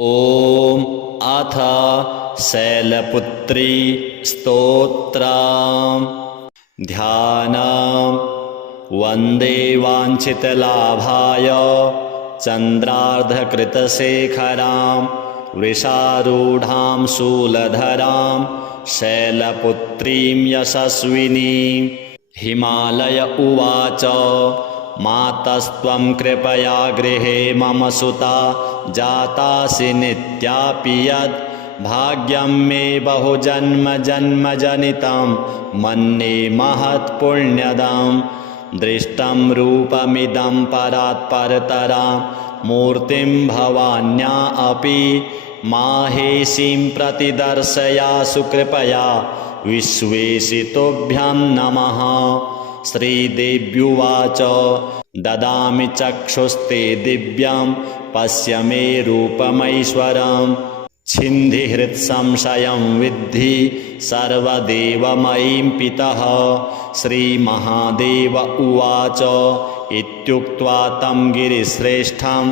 ॐ अथ शैलपुत्री स्तोत्रम् ध्यानम् वन्दे वाञ्छितलाभाय चन्द्रार्धकृतशेखरां वृषारूढां शूलधरां शैलपुत्रीं यशस्विनीं। हिमालय उवाच मातस्त्वं कृपया गृहे मम सुता जातासि नित्यापि यद् भाग्यं मे बहुजन्मजन्मजनितं मन्ये महत्पुण्यदं। दृष्टं रूपमिदं परात्परतरां मूर्तिं भवान्या अपि माहेशीं प्रतिदर्शयासु कृपया विश्वेशितोभ्यं नमः। श्रीदेव्युवाच ददामि चक्षुस्ते दिव्यं पश्य मे रूपमैश्वरम् छिन्धि हृत्संशयं विद्धि सर्वदेवमयीं पितः। श्रीमहादेव उवाच इत्युक्त्वा तं गिरिश्रेष्ठं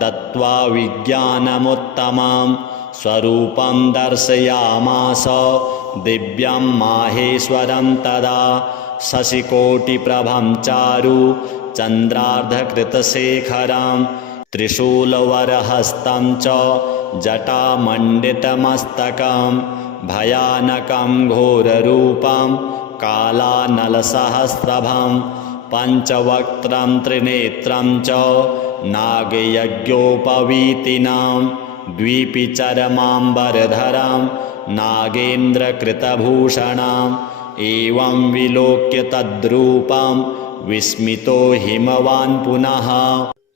दत्त्वा विज्ञानमुत्तमं स्वरूपं दर्शयामास दिव्यं माहेश्वरं तदा। शशिकोटिप्रभं चारु चन्द्रार्धकृतशेखरं त्रिशूलवरहस्तं च जटामण्डितमस्तकं भयानकं घोररूपं कालानलसहस्रभं पञ्चवक्त्रं त्रिनेत्रं च नागयज्ञोपवीतिनां द्विपिचरमाम्बरधरं नागेन्द्रकृतभूषणम्। एवं विलोक्य तद्रूपं विस्मितो हिमवान् पुनः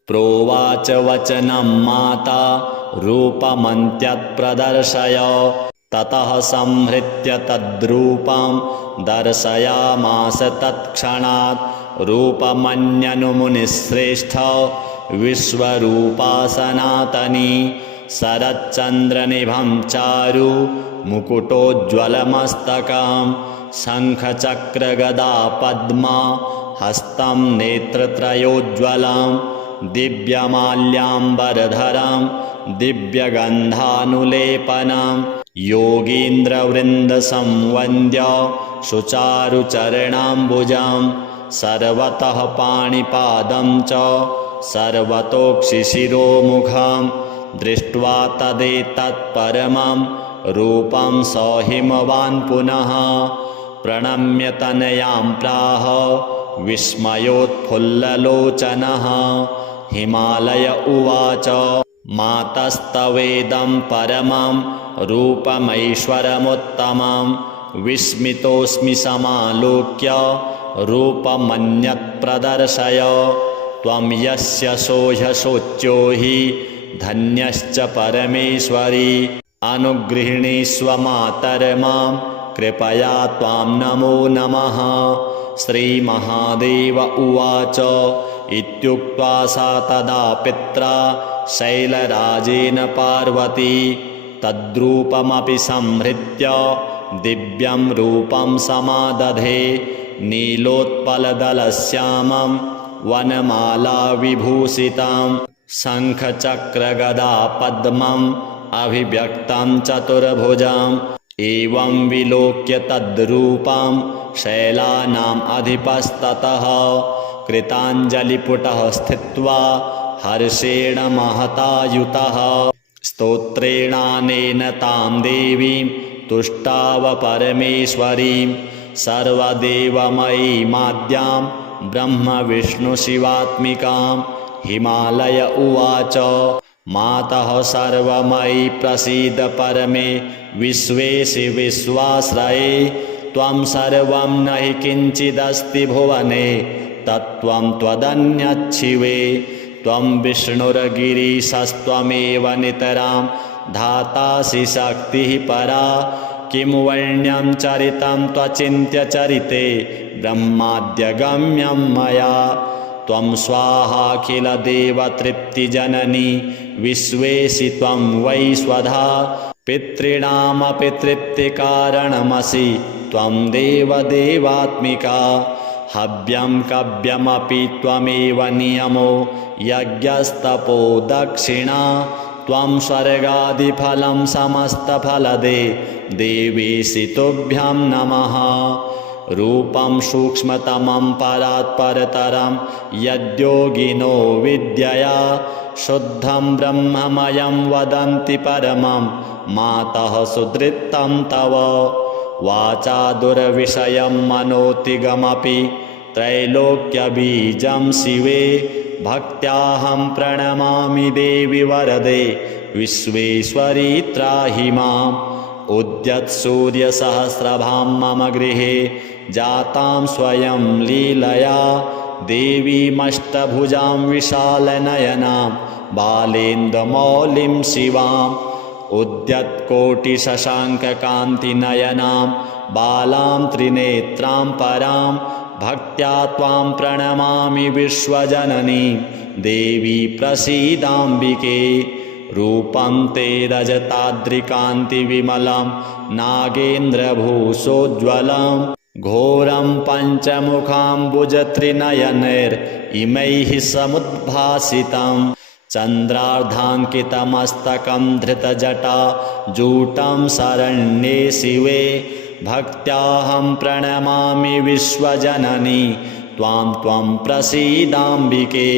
प्रोवाच वचनं माता रूपमन्त्यत्प्रदर्शय। ततः संहृत्य तद्रूपं दर्शयामास तत्क्षणात् रूपमन्यनुमुनिश्रेष्ठ विश्वरूपा सनातनी। शरच्चन्द्रनिभं चारु मुकुटोज्ज्वलमस्तकं शङ्खचक्रगदा पद्मा हस्तं नेत्रत्रयोज्ज्वलं दिव्यमाल्याम्बरधरं दिव्यगन्धानुलेपनं योगीन्द्रवृन्दसंवन्द्य सुचारुचरणाम्बुजं सर्वतः पाणिपादं च सर्वतोक्षिशिरोमुखं। दृष्ट्वा तदेतत्परमं रूपं स हिमवान् पुनः प्रणम्य तनयां प्राह विस्मयोत्फुल्ललोचनः। हिमालय उवाच मातस्तवेदं परमं रूपमैश्वरमुत्तमं विस्मितोऽस्मि समालोक्य रूपमन्यत्प्रदर्शय। त्वं यस्य सोऽह्यशोच्यो हि धन्यश्च परमेश्वरी अनुगृह्णीष्व मातर्मां कृपया त्वां नमो नमः। श्रीमहादेव उवाच इत्युक्त्वा सा तदा पित्रा शैलराजेन पार्वती तद्रूपमपि संहृत्य दिव्यं रूपं समादधे। नीलोत्पलदलश्यामं वनमालाविभूषितं शङ्खचक्रगदा पद्मम् अभिव्यक्तं चतुर्भुजम्। एवं विलोक्य तद्रूपं शैलानाम् अधिपस्ततः कृताञ्जलिपुटः स्थित्वा हर्षेण महतायुतः स्तोत्रेणानेन तां देवीं तुष्टाव परमेश्वरीं सर्वदेवमयीमाद्यां ब्रह्मविष्णुशिवात्मिकां। हिमालय उवाच मातः सर्वमयि प्रसीद परमे विश्वेशि विश्वाश्रये। त्वं सर्वं न हि किञ्चिदस्ति भुवने तत्त्वं त्वदन्यच्छिवे। त्वं विष्णुर्गिरीशस्त्वमेव नितरां धातासि शक्तिः परा। किं वर्ण्यं चरितं त्वचिन्त्य चरिते ब्रह्माद्यगम्यं मया। त्वं स्वाहाखिलदेवतृप्तिजननी विश्वेशि त्वं वै स्वधा। पितॄणामपि तृप्तिकारणमसि त्वं देवदेवात्मिका। हव्यं कव्यमपि त्वमेव नियमो यज्ञस्तपो दक्षिणा त्वं स्वर्गादिफलं समस्तफलदे देवेशि तुभ्यं नमः। रूपं सूक्ष्मतमं परात् परतरं यद्योगिनो विद्यया शुद्धं ब्रह्ममयं वदन्ति परमं मातः सुदृत्तं तव। वाचा दुर्विषयं मनोतिगमपि त्रैलोक्यबीजं शिवे भक्त्याहं प्रणमामि देवि वरदे विश्वेश्वरी त्राहि माम्। उद्यत्सूर्यसहस्रभां मम गृहे जातां स्वयं लीलया देवीमष्टभुजां विशालनयनां बालेन्दुमौलिं शिवाम्। उद्यत्कोटिशशाङ्ककान्तिनयनां बालां त्रिनेत्रां परां भक्त्या त्वां प्रणमामि विश्वजननी देवी प्रसीदाम्बिके। रूपं ते रजताद्रिकान्तिविमलं नागेन्द्रभूषोज्ज्वलं घोरं पञ्चमुखाम्बुजत्रिनयनैर्इमैः समुद्भासितं। चन्द्रार्धाङ्कितमस्तकं धृतजटा जूटं शरण्ये शिवे भक्त्याहं प्रणमामि विश्वजननी त्वां त्वं प्रसीदाम्बिके।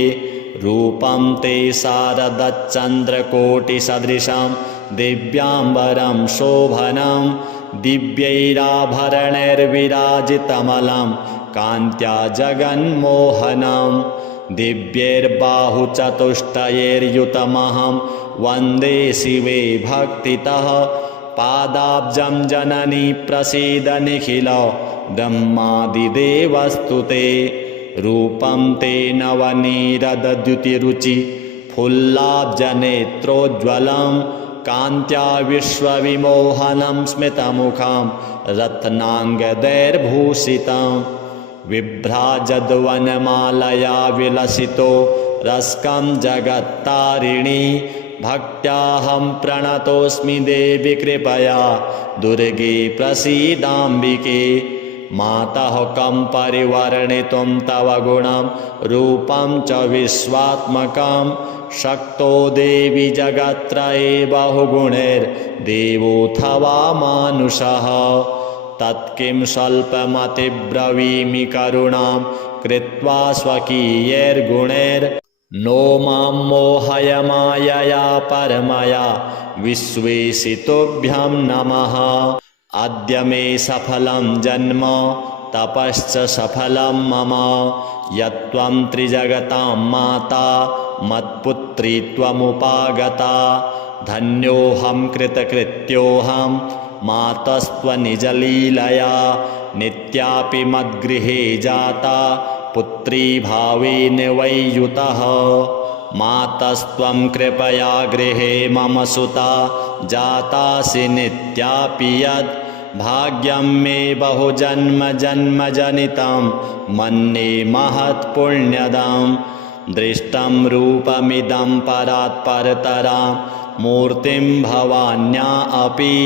रूपं ते शारदच्चन्द्रकोटिसदृशं दिव्याम्बरं शोभनं दिव्यैराभरणैर्विराजितमलं कान्त्या जगन्मोहनं। दिव्यैर्बाहुचतुष्टयैर्युतमहं वन्दे शिवे भक्तितः पादाब्जं जननी प्रसीद निखिल ब्रह्मादिदेवस्तु ते। रूपं ते नवनीरदद्युतिरुचि फुल्लाब्जनेत्रोज्ज्वलं कान्त्या विश्वविमोहनं स्मितमुखं रत्नाङ्गदैर्भूषितं। बिभ्राजद्वनमालया विलसितो रस्कं जगत्तारिणी भक्त्याहं प्रणतोऽस्मि देवि कृपया दुर्गे प्रसीदाम्बिके। मातः कं परिवर्णितुं तव गुणं रूपं च विश्वात्मकं शक्तो देवि जगत्त्रये बहुगुणैर्देवोऽथवा मानुषः। तत्किं स्वल्पमतिब्रवीमि करुणां कृत्वा स्वकीयैर्गुणैर्नो मां मोहय मायया परमया विश्वेशितुभ्यं नमः। अद्य मे सफलं जन्म तपश्च सफलं मम यत्त्वं त्रिजगतां माता मत्पुत्री त्वमुपागता। धन्योऽहं कृतकृत्योऽहं मातस्त्वनिजलीलया नित्यापि मद्गृहे जाता पुत्री भावेन वै युतः। मातस्त्वं कृपया गृहे मम सुता जातासि नित्यापि यद् भाग्यं मे बहुजन्म जन्मजनितं मन्ये महत्पुण्यदं। दृष्टं रूपमिदं परात् परतरां मूर्तिं भवान्या अपि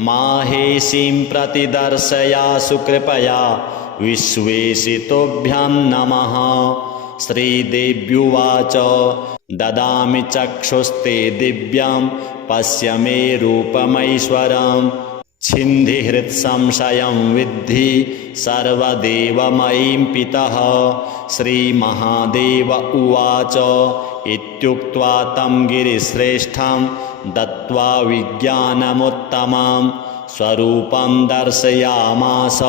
माहेशीं प्रतिदर्शयासु कृपया विश्वेशितुभ्यं नमः। श्रीदेव्युवाच ददामि चक्षुस्ते दिव्यं पश्य मे रूपमैश्वरं छिन्धिहृत्संशयं विद्धि सर्वदेवमयीं पितः। श्रीमहादेव उवाच इत्युक्त्वा तं गिरिश्रेष्ठं दत्त्वा विज्ञानमुत्तमं स्वरूपं दर्शयामास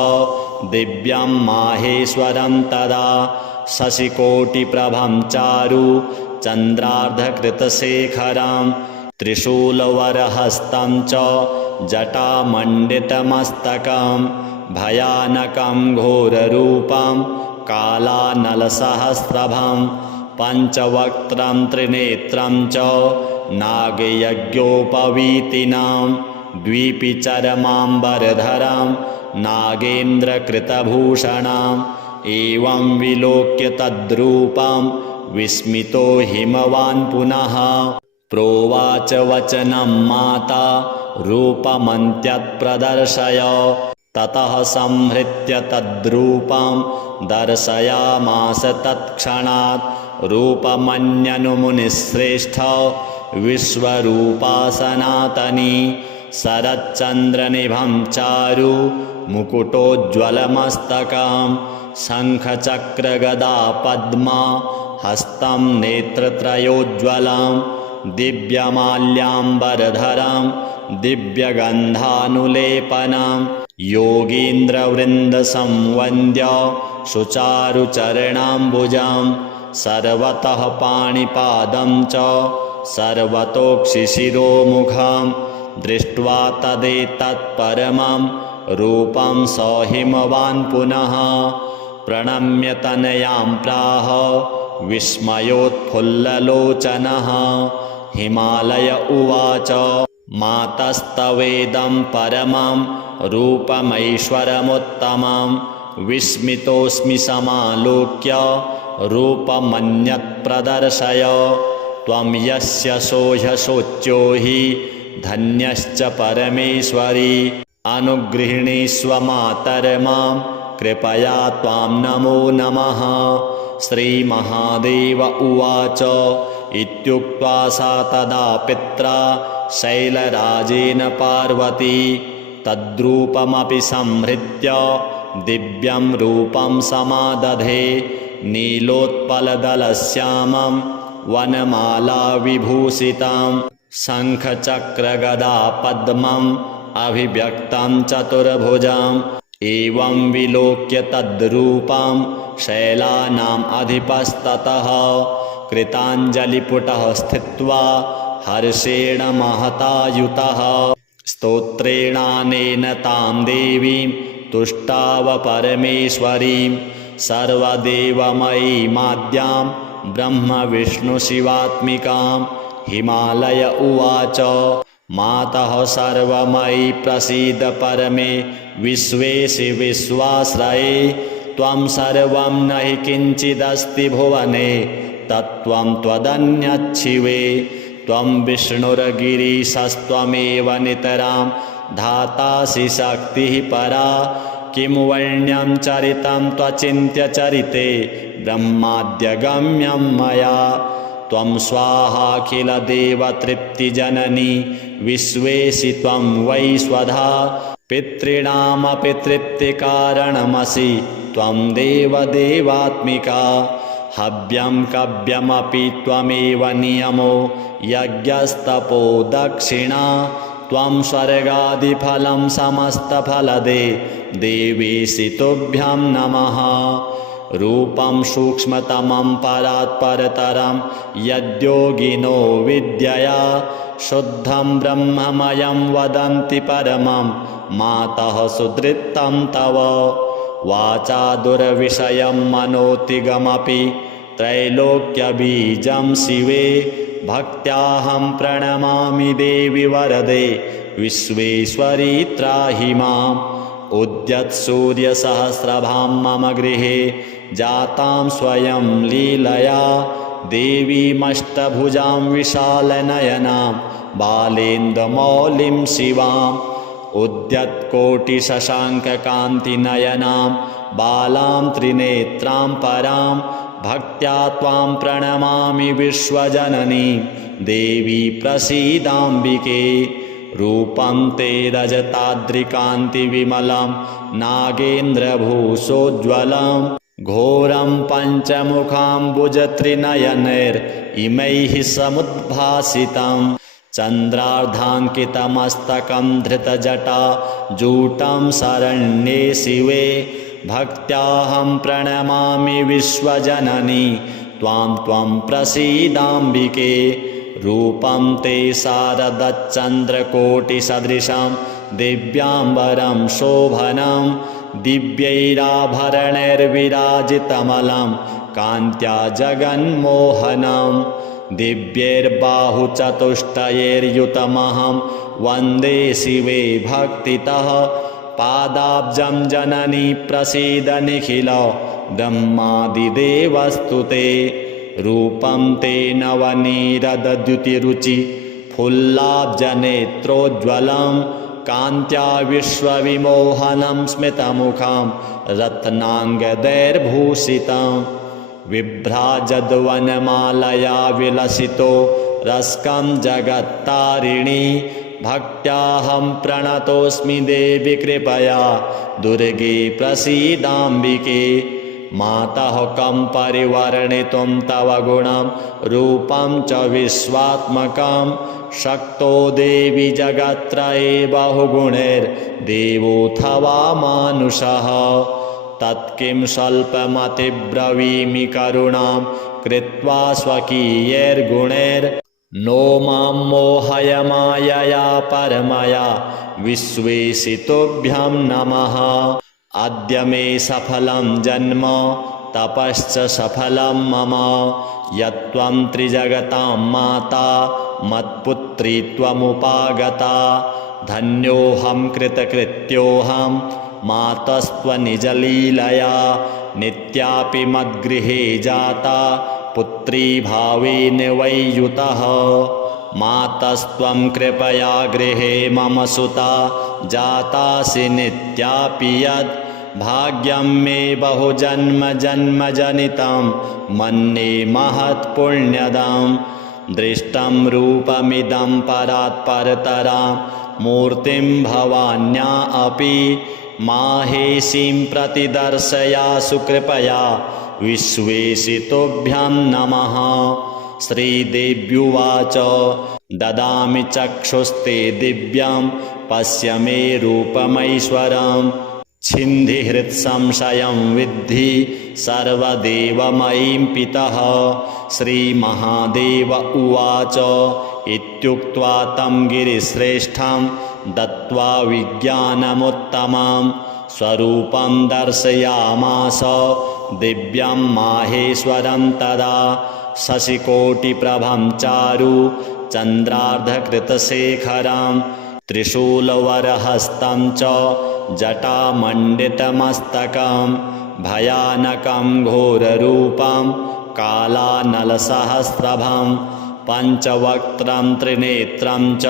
दिव्यं माहेश्वरं तदा। शशिकोटिप्रभं चारु चन्द्रार्धकृतशेखरं त्रिशूलवरहस्तं च जटामण्डितमस्तकं भयानकं घोररूपं कालानलसहस्रभं पञ्चवक्त्रं त्रिनेत्रं च नागयज्ञोपवीतिनां द्विपिचरमाम्बरधरं नागेन्द्रकृतभूषणम्। एवं विलोक्य तद्रूपं विस्मितो हिमवान् पुनः प्रोवाच वचनं माता रूपमन्त्यत्प्रदर्शय। ततः संहृत्य तद्रूपं दर्शयामास तत्क्षणात् रूपमन्यनुमुनिश्रेष्ठ विश्वरूपा सनातनी शरच्चन्द्रनिभं चारु मुकुटोज्ज्वलमस्तकां शङ्खचक्रगदा पद्मा हस्तं नेत्रत्रयोज्ज्वलां दिव्यमाल्याम्बरधरां दिव्यगन्धानुलेपनां योगीन्द्रवृन्दसंवन्द्य सुचारुचरणाम्बुजां सर्वतः पाणिपादं च सर्वतोक्षिशिरोमुखां दृष्ट्वा तदेतत्परमं रूपं स हिमवान् पुनः प्रणम्य तनयां प्राह विस्मयोत्फुल्ललोचनः। हिमालय उवाच मातस्तवेदं परमं रूपमैश्वरमुत्तमं विस्मितोऽस्मि समालोक्य रूपमन्यत् प्रदर्शय। त्वं यस्य सोऽह्यशोच्यो हि धन्यश्च परमेश्वरी अनुगृह्णीष्व मातर्मां कृपया त्वां नमो नमः। श्रीमहादेव उवाच इत्युक्त्वा सा तदा पित्रा शैलराजेन पार्वती तद्रूपमपि संहृत्य दिव्यं रूपं समादधे नीलोत्पलदलश्यामं वनमालाविभूषितां शङ्खचक्रगदा पद्मम् अभिव्यक्तं चतुर्भुजाम् एवं विलोक्य तद्रूपं शैलानाम् अधिपस्ततः कृताञ्जलिपुटः स्थित्वा हर्षेण महतायुतः स्तोत्रेणानेन तां देवीं तुष्टाव परमेश्वरीं सर्वदेवमयीमाद्यां ब्रह्मविष्णुशिवात्मिकां। हिमालय उवाच मातः सर्वमयी प्रसीद परमे विश्वेशि विश्वाश्रये त्वं सर्वं न हि किञ्चिदस्ति भुवने तत्त्वं त्वदन्यच्छिवे त्वं विष्णुर्गिरीशस्त्वमेव नितरां धातासि शक्तिः परा किं वर्ण्यं चरितं त्वचिन्त्य चरिते ब्रह्माद्यगम्यं मया त्वं स्वाहाखिलदेवतृप्तिजननी विश्वेशि त्वं वै स्वधा पितॄणामपि तृप्तिकारणमसि त्वं देवदेवात्मिका हव्यं कव्यमपि त्वमेव नियमो यज्ञस्तपो दक्षिणा त्वं स्वर्गादिफलं समस्तफलदे देवीसि तुभ्यं नमः। रूपं सूक्ष्मतमं परात्परतरं यद्योगिनो विद्यया शुद्धं ब्रह्ममयं वदन्ति परमं मातः सुदृत्तं तव वाचा दुर्विषयं मनोतिगमपि त्रैलोक्यबीजं शिवे भक्त्याहं प्रणमामि देवि वरदे विश्वेश्वरी त्राहि माम् उद्यत्सूर्यसहस्रभां मम गृहे जातां स्वयं लीलया देवीमष्टभुजां विशालनयनां बालेन्दुमौलिं शिवाम् उद्यत्कोटिशशाङ्ककान्तिनयनां बालां त्रिनेत्रां परां भक्त्या त्वां प्रणमामि विश्वजननी देवी प्रसीदाम्बिके रूपं ते रजताद्रिकान्तिविमलं नागेन्द्रभूषोज्ज्वलं घोरं पञ्चमुखाम्बुजत्रिनयनैर्इमैः समुद्भासितं चन्द्रार्धाङ्कितमस्तकं धृतजटा जूटं शरण्ये शिवे भक्त्याहं प्रणमामि विश्वजननी त्वां त्वं प्रसीदाम्बिके रूपं ते शारदच्चन्द्रकोटिसदृशं दिव्याम्बरं शोभनं दिव्यैराभरणैर्विराजितमलं कान्त्या जगन्मोहनं दिव्यैर्बाहुचतुष्टयैर्युतमहं वन्दे शिवे भक्तितः पादाब्जं जननी प्रसीद निखिल ब्रह्मादिदेवस्तु ते रूपं ते नवनीरदद्युतिरुचि फुल्लाब्जनेत्रोज्ज्वलं कान्त्या विश्वविमोहनं स्मितमुखं रत्नाङ्गदैर्भूषितं विभ्राजद्वनमालया विलसितो रस्कं जगत्तारिणी भक्त्याहं प्रणतोऽस्मि देवि कृपया दुर्गे प्रसीदाम्बिके मातः कं परिवर्णितुं तव गुणं रूपं च विश्वात्मकं शक्तो देवि जगत्त्रये बहुगुणैर्देवोऽथवा मानुषः तत्किं स्वल्पमतिब्रवीमि करुणां कृत्वा स्वकीयैर्गुणैर्नो मां मोहय मायया परमया विश्वेशितुभ्यं नमः अद्य मे सफलं जन्म तपश्च सफलं मम यत्त्वं त्रिजगतां माता मत्पुत्री त्वमुपागता धन्योऽहं कृतकृत्योऽहं मातस्त्वनिजलीलया नित्यापि मद्गृहे जाता पुत्री भावेन वैयुतः मातस्त्वं कृपया गृहे मम सुता जातासि नित्यापि यद् भाग्यं मे बहुजन्मजन्मजनितं मन्ये महत्पुण्यदं दृष्टं रूपमिदं परात्परतरां मूर्तिं भवान्या अपि माहेशीं प्रतिदर्शयासु कृपया विश्वेशितुभ्यं नमः श्रीदेव्युवाच ददामि चक्षुस्ते दिव्यं पश्य मे रूपमैश्वरं छिन्धिहृत्संशयं विद्धि सर्वदेवमयीं पितः श्रीमहादेव उवाच इत्युक्त्वा तं गिरिश्रेष्ठं दत्त्वा विज्ञानमुत्तमं स्वरूपं दर्शयामास दिव्यं माहेश्वरं तदा शशिकोटिप्रभं चारु चन्द्रार्धकृतशेखरं त्रिशूलवरहस्तं च जटामण्डितमस्तकं भयानकं घोररूपं कालानलसहस्रभं पञ्चवक्त्रं त्रिनेत्रं च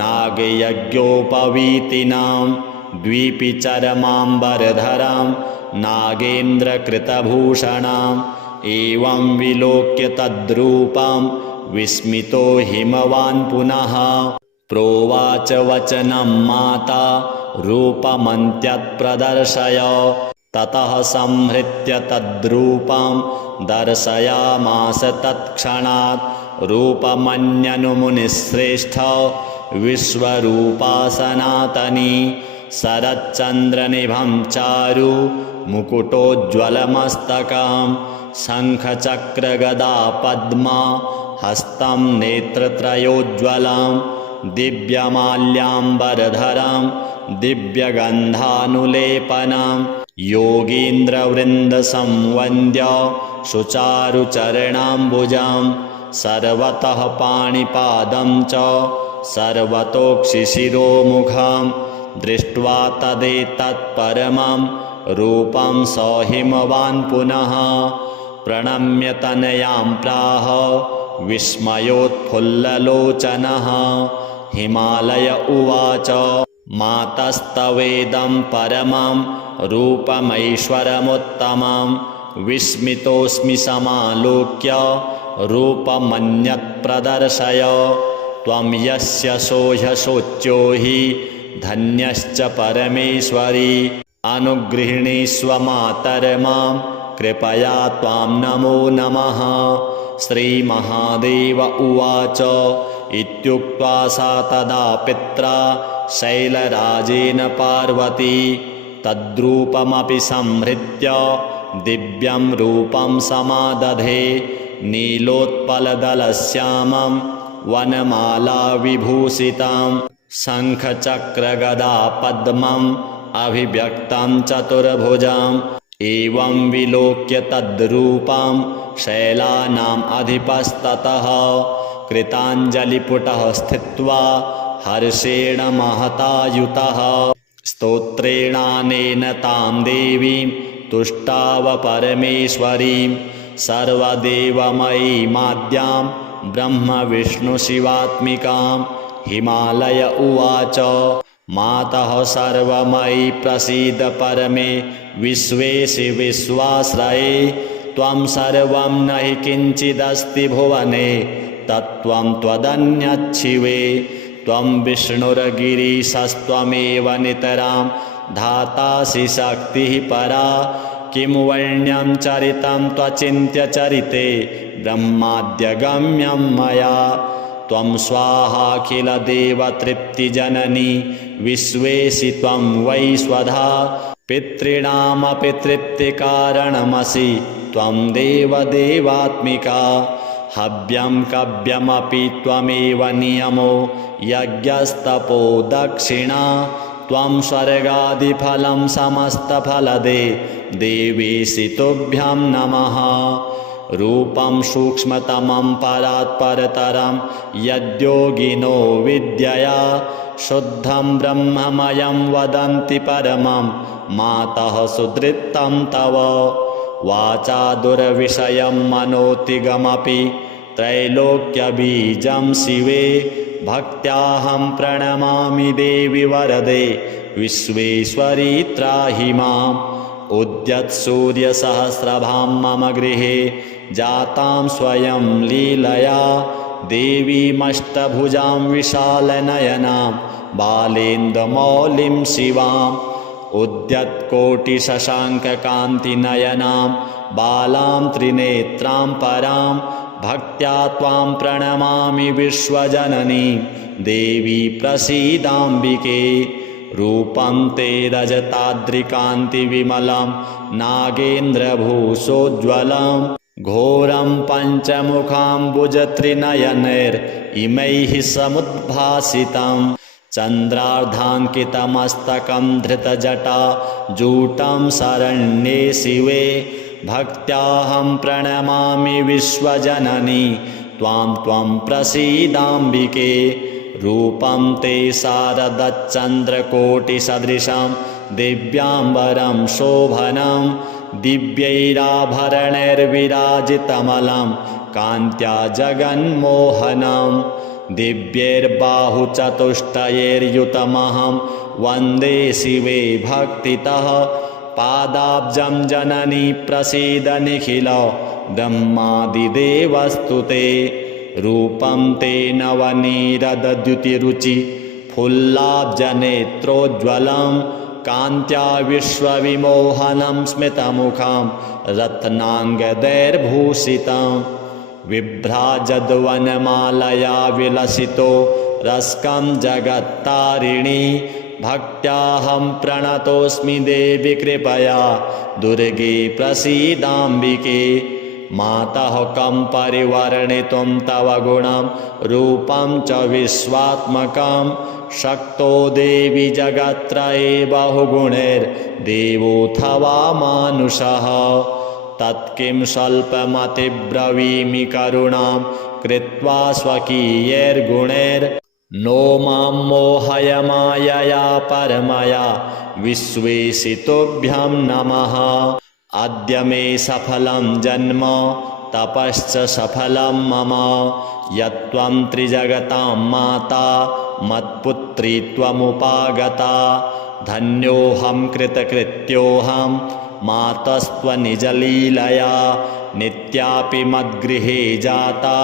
नागयज्ञोपवीतिनां द्विपिचरमाम्बरधरं नागेन्द्रकृतभूषणम् एवं विलोक्य तद्रूपं विस्मितो हिमवान् पुनः प्रोवाच वचनं माता रूपमन्त्यत्प्रदर्शय ततः संहृत्य तद्रूपं दर्शयामास तत्क्षणात् रूपमन्यनुमुनिश्रेष्ठ विश्वरूपा सनातनी शरच्चन्द्रनिभं चारु मुकुटोज्ज्वलमस्तकं शङ्खचक्रगदा पद्मा हस्तं नेत्रत्रयोज्ज्वलं दिव्यमाल्याम्बरधरं दिव्यगन्धानुलेपनं योगीन्द्रवृन्दसंवन्द्य सुचारुचरणाम्बुजं सर्वतः पाणिपादं च सर्वतोक्षिशिरोमुखं दृष्ट्वा तदेतत्परमं रूपं स हिमवान् पुनः प्रणम्य तनयां प्राह विस्मयोत्फुल्ललोचनः हिमालय उवाच मातस्तवेदं परमं रूपमैश्वरमुत्तमं विस्मितोऽस्मि समालोक्य रूपमन्यत्प्रदर्शय त्वं यस्य सोऽह्यशोच्यो हि धन्यश्च परमेश्वरी अनुगृह्णीष्व मातर्मां कृपया त्वां नमो नमः श्रीमहादेव उवाच इत्युक्त्वा सा तदा पित्रा शैलराजेन पार्वती तद्रूपमपि संहृत्य दिव्यं रूपं समादधे नीलोत्पलदलश्यामं वनमालाविभूषितं शङ्खचक्रगदा पद्मम् अभिव्यक्तं चतुर्भुजम् एवं विलोक्य तद्रूपं शैलानाम् अधिपस्ततः कृताञ्जलिपुटः स्थित्वा हर्षेण महतायुतः स्तोत्रेणानेन तां देवीं तुष्टाव परमेश्वरीं सर्वदेवमयीमाद्यां ब्रह्मविष्णुशिवात्मिकां हिमालय उवाच मातः सर्वमयी प्रसीद परमे विश्वेशि विश्वाश्रये त्वं सर्वं न हि किञ्चिदस्ति भुवने तत्त्वं त्वदन्यच्छिवे त्वं विष्णुर्गिरीशस्त्वमेव नितरां धातासि शक्तिः परा किं वर्ण्यं चरितं त्वचिन्त्य चरिते ब्रह्माद्यगम्यं मया त्वं स्वाहाखिलदेवतृप्तिजननी विश्वेशि त्वं वै स्वधा पितॄणामपि तृप्तिकारणमसि त्वं देवदेवात्मिका हव्यं कव्यमपि त्वमेव नियमो यज्ञस्तपो दक्षिणा त्वं स्वर्गादिफलं समस्तफलदे देवीसि तुभ्यं नमः रूपं सूक्ष्मतमं परात्परतरं यद्योगिनो विद्यया शुद्धं ब्रह्ममयं वदन्ति परमं मातः सुदृत्तं तव वाचा दुर्विषयं मनोतिगमपि त्रैलोक्यबीजं शिवे भक्त्याहं प्रणमामि देवि वरदे विश्वेश्वरी त्राहि माम् उद्यत्सूर्यसहस्रभां मम गृहे जातां स्वयं लीलया देवीमष्टभुजां विशालनयनां बालेन्दुमौलिं शिवाम् उद्यत्कोटिशशाङ्ककान्तिनयनां बालां त्रिनेत्रां परां भक्त्या त्वां प्रणमामि विश्वजननी देवी प्रसीदाम्बिके रूपं ते रजताद्रिकान्तिविमलं नागेन्द्रभूषोज्ज्वलं घोरं पञ्चमुखाम्बुजत्रिनयनैर्इमैः समुद्भासितं चन्द्रार्धाङ्कितमस्तकं धृतजटा जूटं शरण्ये शिवे भक्त्याहं प्रणमामि विश्वजननी त्वां त्वं प्रसीदाम्बिके रूपं ते शारदच्चन्द्रकोटिसदृशं दिव्याम्बरं शोभनं दिव्यैराभरणैर्विराजितमलं कान्त्या जगन्मोहनं दिव्यैर्बाहुचतुष्टयैर्युतमहं वन्दे शिवे भक्तितः पादाब्जं जननी प्रसीद निखिल ब्रह्मादिदेवस्तु ते रूपं ते नवनीरदद्युतिरुचि फुल्लाब्जनेत्रोज्ज्वलं कान्त्या विश्वविमोहनं स्मितमुखं रत्नाङ्गदैर्भूषितं विभ्राजद्वनमालया विलसितो रस्कं जगत्तारिणी भक्त्याहं प्रणतोऽस्मि देवि कृपया दुर्गे प्रसीदाम्बिके मातः कं परिवर्णितुं तव गुणं रूपं च विश्वात्मकं शक्तो देवि जगत्त्रये बहुगुणैर्देवोऽथवा मानुषः तत्किं स्वल्पमतिब्रवीमि करुणां कृत्वा स्वकीयैर्गुणैर्नो मां मोहय मायया परमया विश्वेशितुभ्यं नमः अद्य मे सफलं जन्म तपश्च सफलं मम यत्त्वं त्रिजगतां माता मत्पुत्री त्वमुपागता धन्योऽहं कृतकृत्योऽहं मातस्त्वनिजलीलया नित्यापि मद्गृहे जाता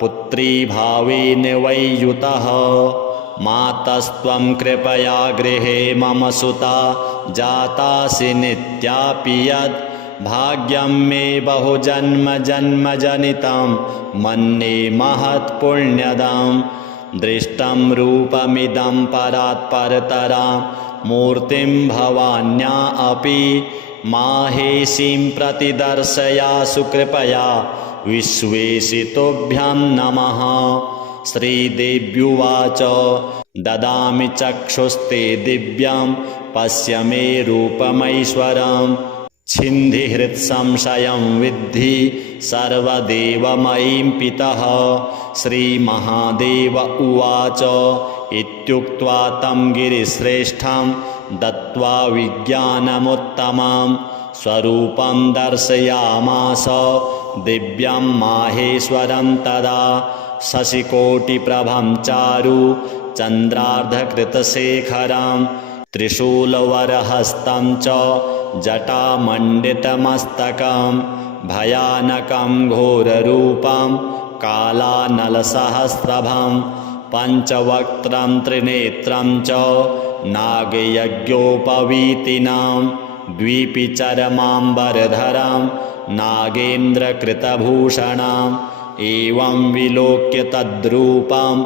पुत्री भावेन वै युतः मातस्त्वं कृपया गृहे मम सुता जातासि नित्यापि यद् भाग्यं मे बहुजन्मजन्मजनितं मन्ये महत्पुण्यदं दृष्टं रूपमिदं परात्परतरां मूर्तिं भवान्या अपि माहेशीं प्रतिदर्शयासु कृपया विश्वेशितुभ्यं नमः श्रीदेव्युवाच ददामि चक्षुस्ते दिव्यं पश्य मे रूपमैश्वरं छिन्धिहृत्संशयं विद्धि सर्वदेवमयीं पितः श्रीमहादेव उवाच इत्युक्त्वा तं गिरिश्रेष्ठं दत्त्वा विज्ञानमुत्तमं स्वरूपं दर्शयामास दिव्यं माहेश्वरं तदा शशिकोटिप्रभं चारु चन्द्रार्धकृतशेखरं त्रिशूलवरहस्तं च जटामण्डितमस्तकं भयानकं घोररूपं कालानलसहस्रभं पञ्चवक्त्रं त्रिनेत्रं च नागयज्ञोपवीतिनां द्विपिचरमाम्बरधरं नागेन्द्रकृतभूषणम् एवं विलोक्य तद्रूपं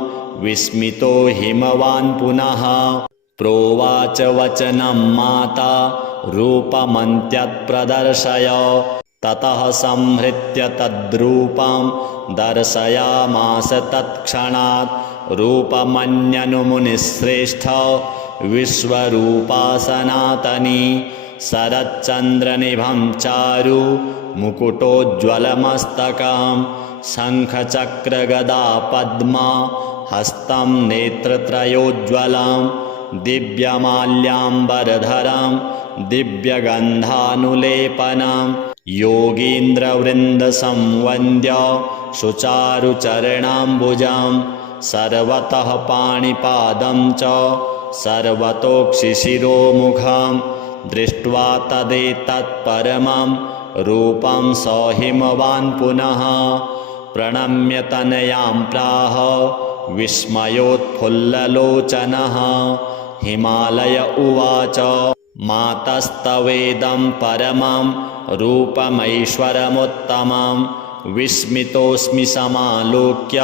विस्मितो हिमवान् पुनः प्रोवाच वचनं माता रूपमन्त्यत्प्रदर्शय ततः संहृत्य तद्रूपं दर्शयामास तत्क्षणात् रूपमन्यनुमुनिश्रेष्ठ विश्वरूपा सनातनी शरच्चन्द्रनिभं चारु मुकुटोज्ज्वलमस्तकं शङ्खचक्रगदा पद्मा हस्तं नेत्रत्रयोज्ज्वलं दिव्यमाल्याम्बरधरं दिव्यगन्धानुलेपनं योगीन्द्रवृन्दसंवन्द्य सुचारुचरणाम्बुजं सर्वतः पाणिपादं च सर्वतोक्षिशिरोमुखं दृष्ट्वा तदेतत्परमं रूपं स हिमवान् पुनः प्रणम्य तनयां प्राह विस्मयोत्फुल्ललोचनः हिमालय उवाच मातस्तवेदं परमं रूपमैश्वरमुत्तमं विस्मितोऽस्मि समालोक्य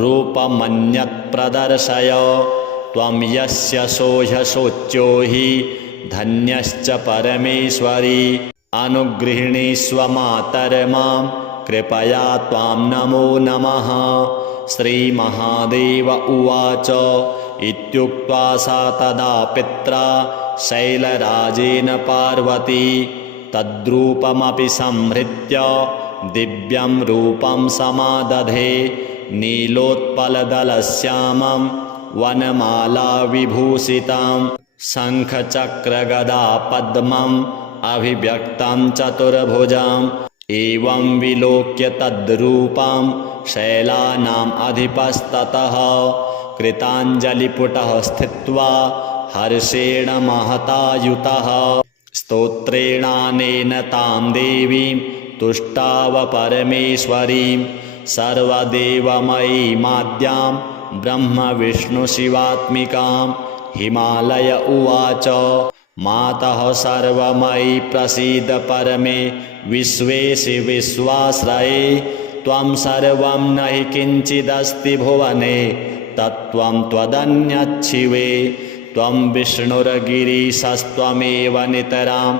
रूपमन्यत्प्रदर्शय त्वं यस्य सोऽह्यशोच्यो हि धन्यश्च परमेश्वरी अनुगृह्णीष्व मातर्मां कृपया त्वां नमो नमः। श्रीमहादेव उवाच इत्युक्त्वा सा तदा पित्रा शैलराजेन पार्वती तद्रूपमपि संहृत्य दिव्यं रूपं समादधे नीलोत्पलदलश्यामं वनमालाविभूषितं शङ्खचक्रगदा पद्मम् अभिव्यक्तं चतुर्भुजम् एवं विलोक्य तद्रूपं शैलानाम् अधिपस्ततः कृताञ्जलिपुटः स्थित्वा हर्षेण महतायुतः स्तोत्रेणानेन तां देवीं तुष्टाव परमेश्वरीं सर्वदेवमयीमाद्यां ब्रह्मविष्णुशिवात्मिकां हिमालय उवाच मातः सर्वमयी प्रसीद परमे विश्वेशि विश्वाश्रये त्वं सर्वं न हि किञ्चिदस्ति भुवने तत्त्वं त्वदन्यच्छिवे त्वं विष्णुर्गिरीशस्त्वमेव नितरां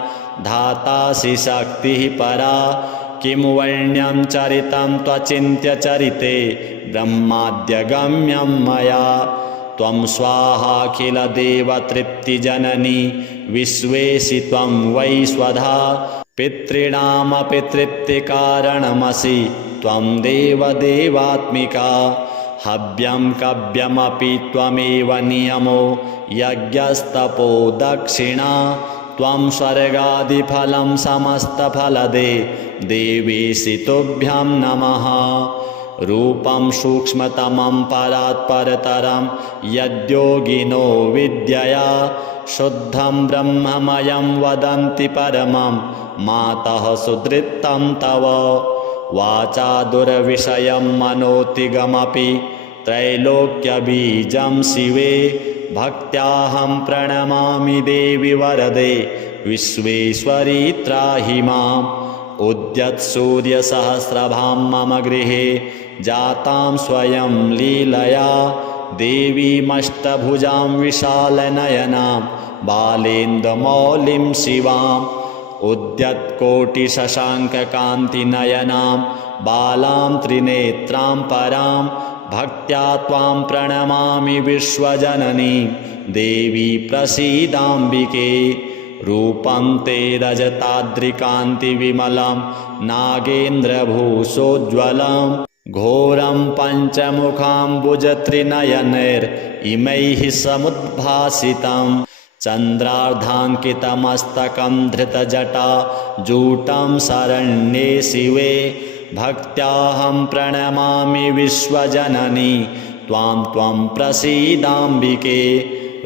धातासि शक्तिः परा किं वर्ण्यं चरितं त्वचिन्त्य चरिते ब्रह्माद्यगम्यं मया त्वं स्वाहाखिलदेवतृप्तिजननी विश्वेशि त्वं वै स्वधा पितॄणामपि तृप्तिकारणमसि त्वं देवदेवात्मिका हव्यं कव्यमपि त्वमेव नियमो यज्ञस्तपो दक्षिणा त्वं स्वर्गादिफलं समस्तफलदे देवीसि तुभ्यं नमः रूपं सूक्ष्मतमं परात्परतरं यद्योगिनो विद्यया शुद्धं ब्रह्ममयं वदन्ति परमं मातः सुदृत्तं तव वाचा दुर्विषयं मनोतिगमपि त्रैलोक्यबीजं शिवे भक्त्याहं प्रणमामि देवि वरदे विश्वेश्वरी त्राहि माम् उद्यत्सूर्यसहस्रभां मम गृहे जातां स्वयं लीलया देवीमष्टभुजां विशालनयनां बालेन्दुमौलिं शिवाम् उद्यत्कोटिशशाङ्ककान्तिनयनां बालां त्रिनेत्रां परां भक्त्या त्वां प्रणमामि विश्वजननी देवी प्रसीदाम्बिके रूपं ते रजताद्रिकान्तिविमलं नागेन्द्रभूषोज्ज्वलं घोरं पञ्चमुखाम्बुजत्रिनयनैर्इमैः समुद्भासितं चन्द्रार्धाङ्कितमस्तकं धृतजटा जूटं शरण्ये शिवे भक्त्याहं प्रणमामि विश्वजननी त्वां त्वं प्रसीदाम्बिके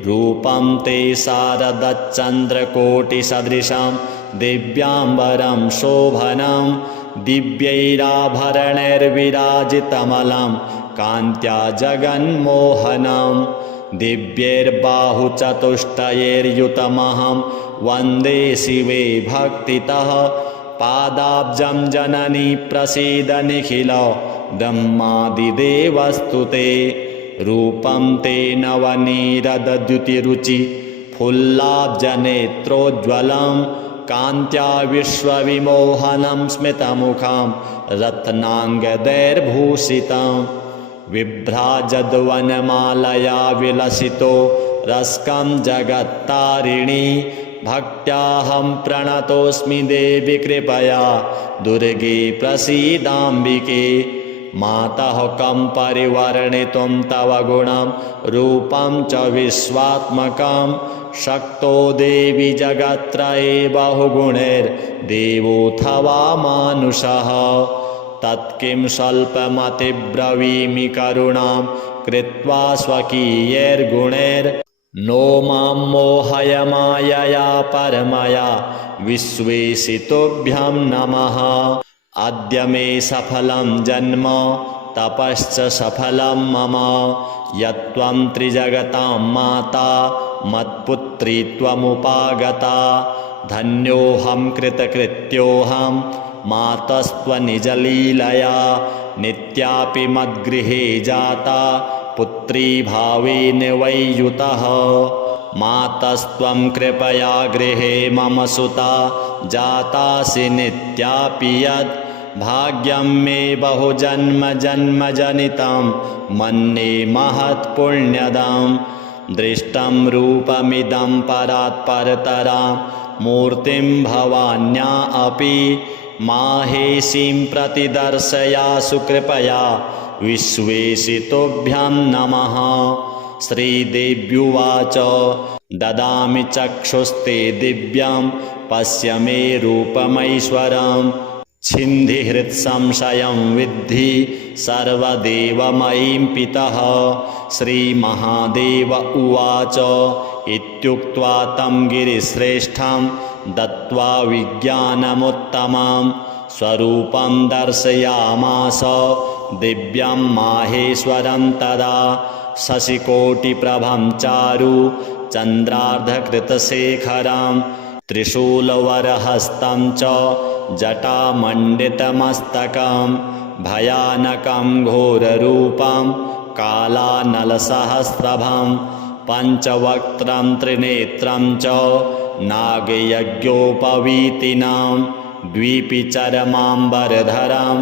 रूपं ते शारदच्चन्द्रकोटिसदृशं दिव्याम्बरं शोभनं दिव्यैराभरणैर्विराजितमलं कान्त्या जगन्मोहनं दिव्यैर्बाहुचतुष्टयैर्युतमहं वन्दे शिवे भक्तितः पादाब्जं जननी प्रसीद निखिल ब्रह्मादिदेवस्तुते रूपं ते नवनीरदद्युतिरुचि फुल्लाब्जनेत्रोज्ज्वलं कान्त्या विश्वविमोहनं स्मितमुखं रत्नाङ्गदैर्भूषितं बिभ्राजद्वनमालया विलसितो रस्कं जगत्तारिणी भक्त्याहं प्रणतोऽस्मि देवि कृपया दुर्गे प्रसीदाम्बिके मातः कं परिवर्णितुं तव गुणं रूपं च विश्वात्मकं शक्तो देवि जगत्त्रये बहुगुणैर्देवोऽथवा मानुषः तत्किं स्वल्पमतिब्रवीमि करुणां कृत्वा स्वकीयैर्गुणैर्नो मां मोहय मायया परमया विश्वेशितुभ्यं नमः अद्य मे सफलं जन्म तपश्च सफलं मम यत्त्वं त्रिजगतां माता मत्पुत्री त्वमुपागता धन्योऽहं कृतकृत्योऽहं मातस्त्वनिजलीलया नित्यापि मद्गृहे जाता पुत्री भावेन वैयुतः मातस्त्वं कृपया गृहे मम सुता जातासि नित्यापि यद् भाग्यं मे बहुजन्मजन्मजनितं मन्ये महत्पुण्यदं दृष्टं रूपमिदं परात् परतरां मूर्तिं भवान्या अपि माहेशीं प्रतिदर्शयासु कृपया विश्वेशितुभ्यं नमः श्रीदेव्युवाच ददामि चक्षुस्ते दिव्यं पश्य मे रूपमैश्वरं छिन्धिहृत्संशयं विद्धि सर्वदेवमयीं पितः श्रीमहादेव उवाच इत्युक्त्वा तं गिरिश्रेष्ठं दत्त्वा विज्ञानमुत्तमं स्वरूपं दर्शयामास दिव्यं माहेश्वरं तदा शशिकोटिप्रभं चारु चन्द्रार्धकृतशेखरं त्रिशूलवरहस्तं च जटामण्डितमस्तकं भयानकं घोररूपं कालानलसहस्रभं पञ्चवक्त्रं त्रिनेत्रं च नागयज्ञोपवीतिनां द्विपिचरमाम्बरधरं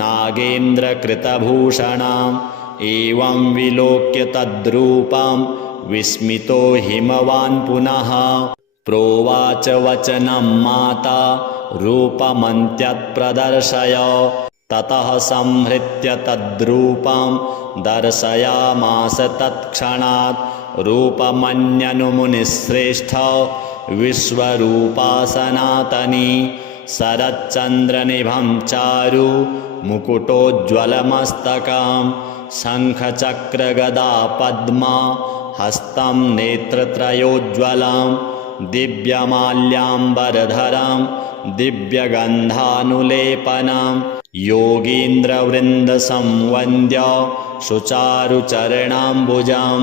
नागेन्द्रकृतभूषणम् एवं विलोक्य तद्रूपं विस्मितो हिमवान् पुनः प्रोवाच वचनं माता रूपमन्त्यत्प्रदर्शय ततः संहृत्य तद्रूपं दर्शयामास तत्क्षणात् रूपमन्यनुमुनिश्रेष्ठ विश्वरूपा सनातनी शरच्चन्द्रनिभं चारु मुकुटोज्ज्वलमस्तकं शङ्खचक्रगदा पद्मा हस्तं नेत्रत्रयोज्ज्वलं दिव्यमाल्याम्बरधरं दिव्यगन्धानुलेपनं योगीन्द्रवृन्दसंवन्द्य सुचारुचरणाम्बुजं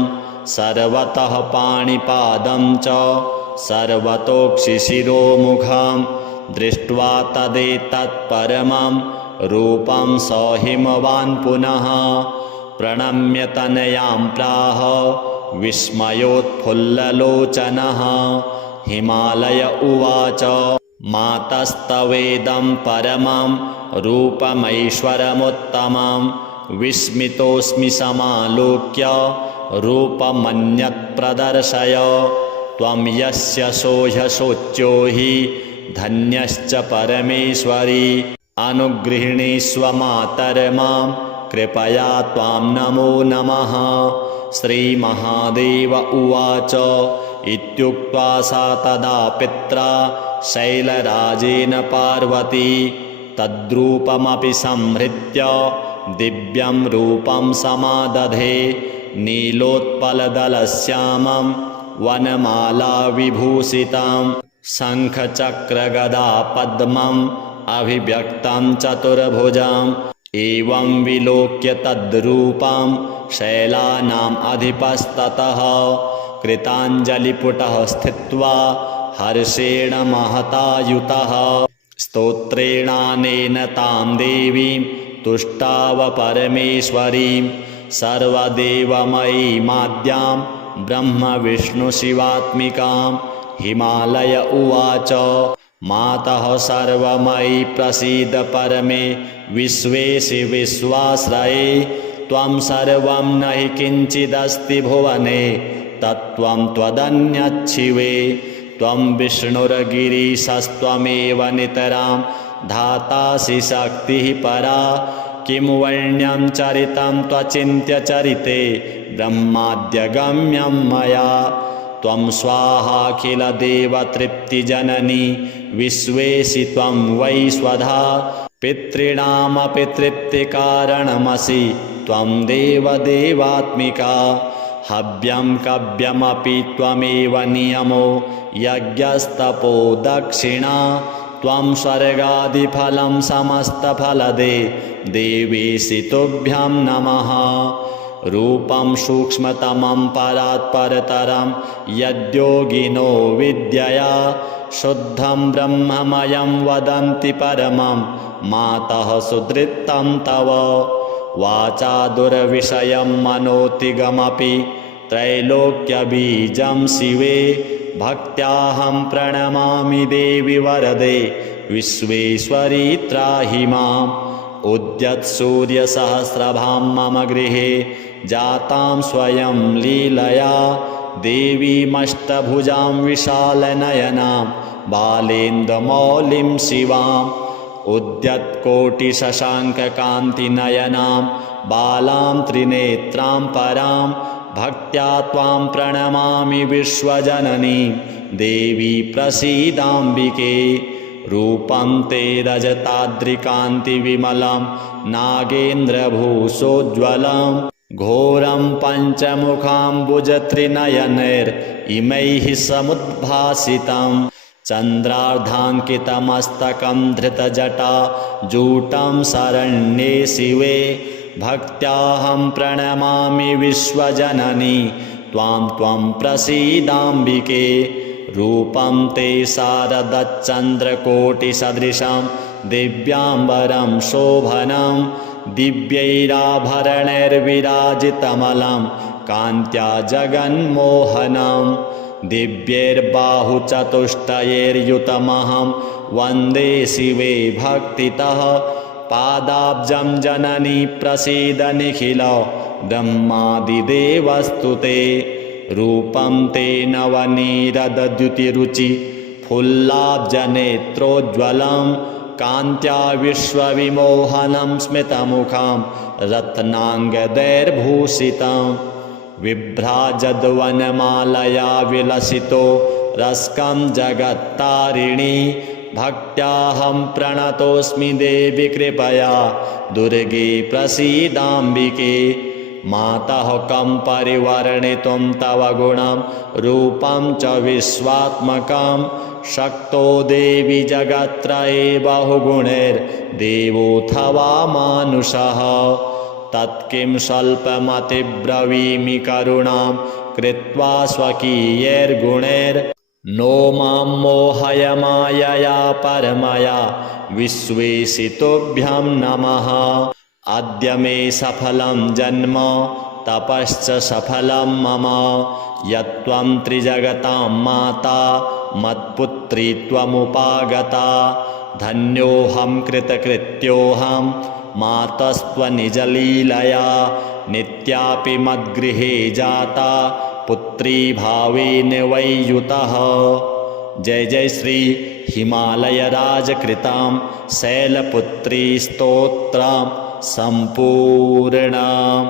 सर्वतः पाणिपादं च सर्वतोक्षिशिरोमुखं दृष्ट्वा तदेतत्परमं रूपं स हिमवान् पुनः प्रणम्य तनयां प्राह विस्मयोत्फुल्ललोचनः हिमालय उवाच मातस्तवेदं परमं रूपमैश्वरमुत्तमं विस्मितोऽस्मि समालोक्य रूपमन्यत्प्रदर्शय त्वं यस्य सोऽह्यशोच्यो हि धन्यश्च परमेश्वरी अनुगृह्णीष्व मातर्मां कृपया त्वां नमो नमः श्रीमहादेव उवाच इत्युक्त्वा सा तदा पित्रा शैलराजेन पार्वती तद्रूपमपि संहृत्य दिव्यं रूपं समादधे नीलोत्पलदलश्यामं वनमाला विभूषितं शङ्खचक्रगदा पद्मं अभिव्यक्तं चतुर्भुजम् एवं विलोक्य तद्रूपं शैलानाम् अधिपस्ततः कृताञ्जलिपुटः स्थित्वा हर्षेण महता युतः स्तोत्रेणानेन तां देवीं तुष्टाव परमेश्वरीं सर्वदेवमयीमाद्यां ब्रह्मविष्णुशिवात्मिकां हिमालय उवाच मातः सर्वमयी प्रसीद परमे विश्वेशि विश्वाश्रये त्वं सर्वं न हि किञ्चिदस्ति भुवने तत्त्वं त्वदन्यच्छिवे त्वं विष्णुर्गिरीशस्त्वमेव नितरां धातासि शक्तिः परा किं वर्ण्यं चरितं त्वचिन्त्य चरिते ब्रह्माद्यगम्यं मया त्वं स्वाहाखिलदेवतृप्तिजननी विश्वेशि त्वं वै स्वधा पितॄणामपि तृप्तिकारणमसि त्वं देवदेवात्मिका हव्यं कव्यमपि त्वमेव नियमो यज्ञस्तपो दक्षिणा त्वं स्वर्गादिफलं समस्तफलदे देवेशि तुभ्यं नमः रूपं सूक्ष्मतमं परात्परतरं यद्योगिनो विद्यया शुद्धं ब्रह्ममयं वदन्ति परमं मातः सुदृतं तव वाचा दुर्विषयं मनोतिगमपि त्रैलोक्यबीजं शिवे भक्त्याहं प्रणमामि देवि वरदे विश्वेश्वरी त्राहि माम् उद्यत्सूर्यसहस्रभां मम गृहे जातां स्वयं लीलया देवीमष्टभुजां विशालनयनां बालेन्दुमौलिं शिवाम् उद्यत्कोटिशशाङ्ककान्तिनयनां बालां त्रिनेत्रां परां भक्त्या त्वां प्रणमामि विश्वजननीं देवी प्रसीदाम्बिके रूपं ते रजताद्रिकान्तिविमलं नागेन्द्रभूषोज्ज्वलं घोरं पञ्चमुखाम्बुजत्रिनयनैर्इमैः समुद्भासितं चन्द्रार्धाङ्कितमस्तकं धृतजटा जूटं शरण्ये शिवे भक्त्याहं प्रणमामि विश्वजननी त्वां प्रसीदाम्बिके रूपं ते शारदचन्द्रकोटिसदृशं दिव्याम्बरं शोभनं दिव्यैराभरणैर्विराजितमलं कान्त्या जगन्मोहनं दिव्यैर्बाहुचतुष्टयैर्युतमहं वन्दे शिवे भक्तितः पादाब्जं जननी प्रसीद निखिल ब्रह्मादिदेवस्तुते रूपं ते नवनीरदद्युतिरुचि फुल्लाब्जनेत्रोज्ज्वलं कान्त्या विश्वविमोहनं स्मितमुखं रत्नाङ्गदैर्भूषितं विभ्राजद्वनमालया विलसितो रस्कं जगत्तारिणी भक्त्याहं प्रणतोऽस्मि देवि कृपया दुर्गे प्रसीदाम्बिके मातः कं परिवर्णितुं तव गुणं रूपं च विश्वात्मकं शक्तो देवि जगत्त्रये बहुगुणैर्देवोऽथवा मानुषः तत्किं स्वल्पमतिब्रवीमि करुणां कृत्वा स्वकीयैर्गुणैर्नो मां मोहय मायया परमया विश्वेशि तुभ्यं नमः अद्य मे सफलं जन्म तपश्च सफलं मम यत्त्वं त्रिजगतां माता मत्पुत्री त्वमुपागता धन्योऽहं कृतकृत्योऽहं मातस्त्वनिजलीलया नित्यापि मद्गृहे जाता पुत्री भावेन वै युतः। जय जय श्री हिमालयराजकृतां शैलपुत्री स्तोत्रं सम्पूर्णम्।